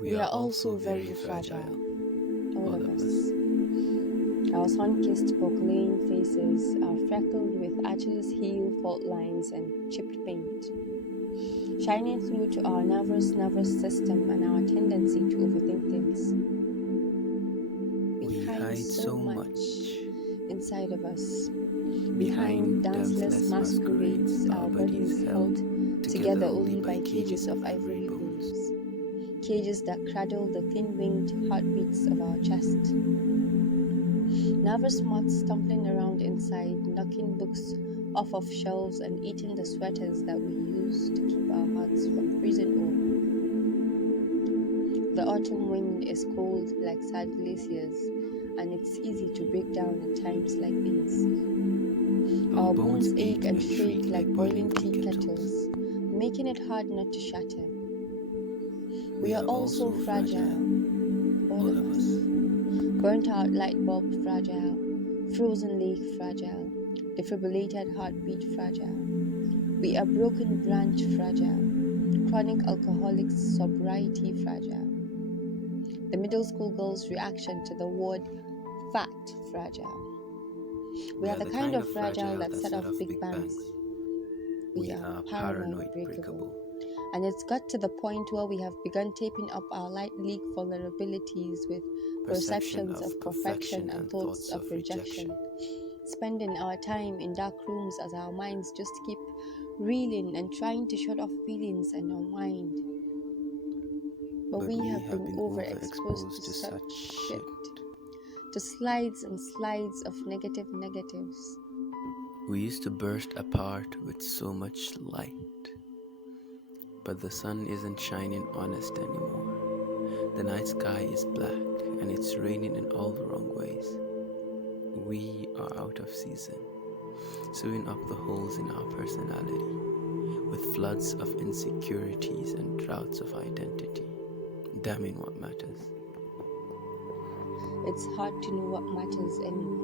We are also very fragile, all of us. Our sun-kissed porcelain faces are freckled with Achilles heel fault lines and chipped paint, shining through to our nervous system and our tendency to overthink things. We hide so much inside of us. Behind danceless masquerades, our bodies held together only by cages of ivory bones. Cages that cradle the thin-winged heartbeats of our chest. Nervous moths stumbling around inside, knocking books off of shelves and eating the sweaters that we use to keep our hearts from freezing over. The autumn wind is cold like sad glaciers, and it's easy to break down at times like these. Our bones ache and shriek like boiling tea kettles, making it hard not to shatter. We are also fragile, all of us. Burnt out light bulb fragile, frozen lake fragile, defibrillated heartbeat fragile. We are broken branch fragile, chronic alcoholics sobriety fragile. The middle school girl's reaction to the word fat fragile. We are the kind of fragile that set off big bangs. We are paranoid breakable. And it's got to the point where we have begun taping up our light leak vulnerabilities with perceptions of perfection and thoughts of rejection, spending our time in dark rooms as our minds just keep reeling and trying to shut off feelings and unwind. But we have been overexposed to such shit, to slides and slides of negatives. We used to burst apart with so much light. But the sun isn't shining honest anymore. The night sky is black and it's raining in all the wrong ways. We are out of season, sewing up the holes in our personality with floods of insecurities and droughts of identity, damning what matters. It's hard to know what matters anymore.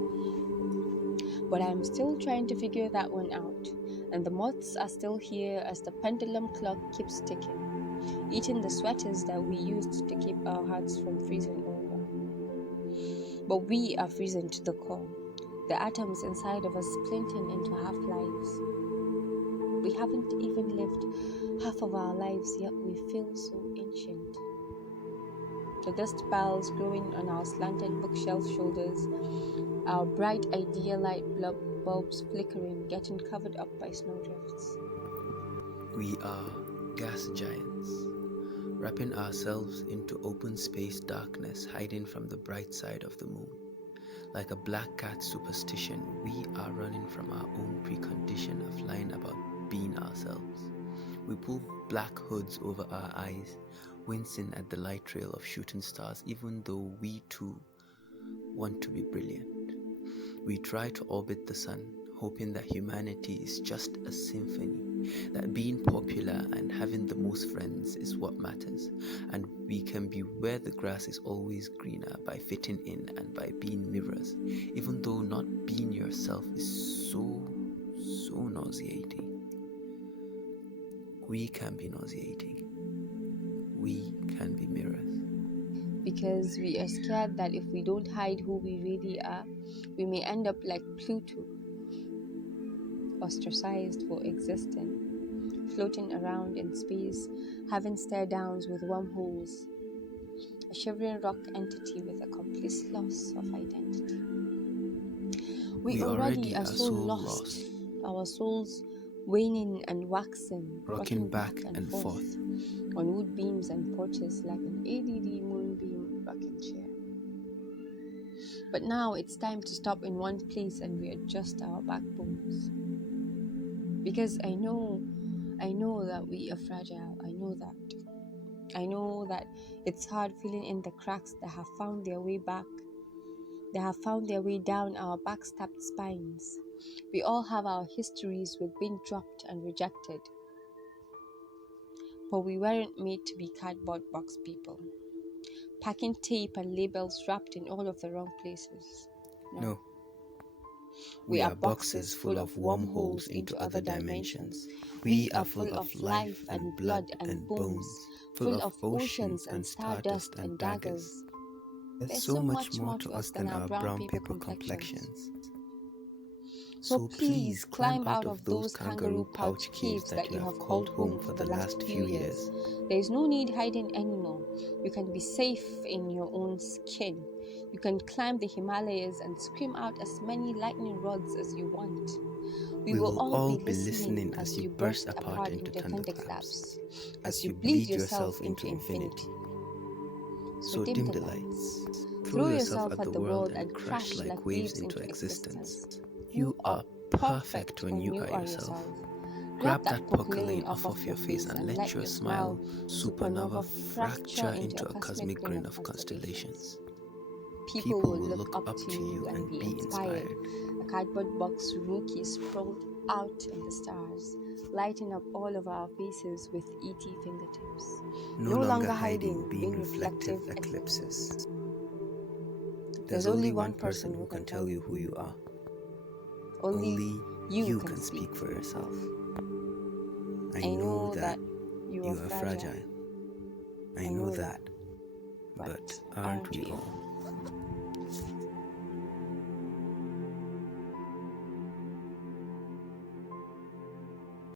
But I'm still trying to figure that one out. And the moths are still here as the pendulum clock keeps ticking, eating the sweaters that we used to keep our hearts from freezing over. But we are freezing to the core, the atoms inside of us splinting into half-lives. We haven't even lived half of our lives, yet we feel so ancient. The dust piles growing on our slanted bookshelf shoulders, our bright idea light bulbs flickering, getting covered up by snowdrifts. We are gas giants, wrapping ourselves into open space darkness, hiding from the bright side of the moon. Like a black cat superstition, we are running from our own precondition of lying about being ourselves. We pull black hoods over our eyes, wincing at the light trail of shooting stars, even though we too want to be brilliant. We try to orbit the sun, hoping that humanity is just a symphony, that being popular and having the most friends is what matters, and we can be where the grass is always greener by fitting in and by being mirrors, even though not being yourself is so nauseating. We can be nauseating. We can be mirrors. Because we are scared that if we don't hide who we really are, we may end up like Pluto, ostracized for existing, floating around in space, having stare-downs with wormholes, a shivering rock entity with a complete loss of identity. We already are so lost, our souls waning and waxing, rocking back and forth on wood beams and porches like an ADD moonbeam rocking chair. But now it's time to stop in one place and readjust our backbones. Because I know that we are fragile. I know that it's hard filling in the cracks that have found their way back. They have found their way down our backstabbed spines. We all have our histories with being dropped and rejected. But we weren't made to be cardboard box people, packing tape and labels wrapped in all of the wrong places. No. We are boxes full of wormholes into other dimensions. We are full of life and blood and bones, full of oceans and stardust and daggers. There's There's so so much much more more to to us us than than our our brown brown paper paper complexions. complexions. So So please please climb climb out out of of those those kangaroo kangaroo pouch pouch caves caves that that you you have have called called home home for for the the last last few few years. years. There is no need hiding anymore. You can be safe in your own skin. You can climb the Himalayas and scream out as many lightning rods as you want. We We will will all all be be listening listening as as you you burst burst apart apart into into thunderclaps, thunderclaps, as as you you bleed bleed yourself yourself into into infinity. infinity. So So dim dim the the lights. lights, throw Throw yourself yourself at the at the world world and and crash crash like like waves waves into into existence. existence. You You are are perfect perfect when when you you are are yourself. yourself. Grab Grab that that poker poker lane lane off off of of your your face face and and let let your your smile smile supernova supernova fracture fracture into into a a cosmic cosmic grin grin of of constellations. constellations. People People will will look look up up to to you you and and be be inspired. inspired. A cardboard box rookie sprawled out in the stars, lighting up all of our faces with ET fingertips. No No longer longer hiding, hiding, being being reflective reflective eclipses. eclipses. There's There's only only one one person person who who can can tell tell you you who who you you are. are. Only Only you you can can speak speak for for yourself. yourself. I I know know that that you you are are fragile. fragile. I I know know that. that. But But aren't aren't we we all? all?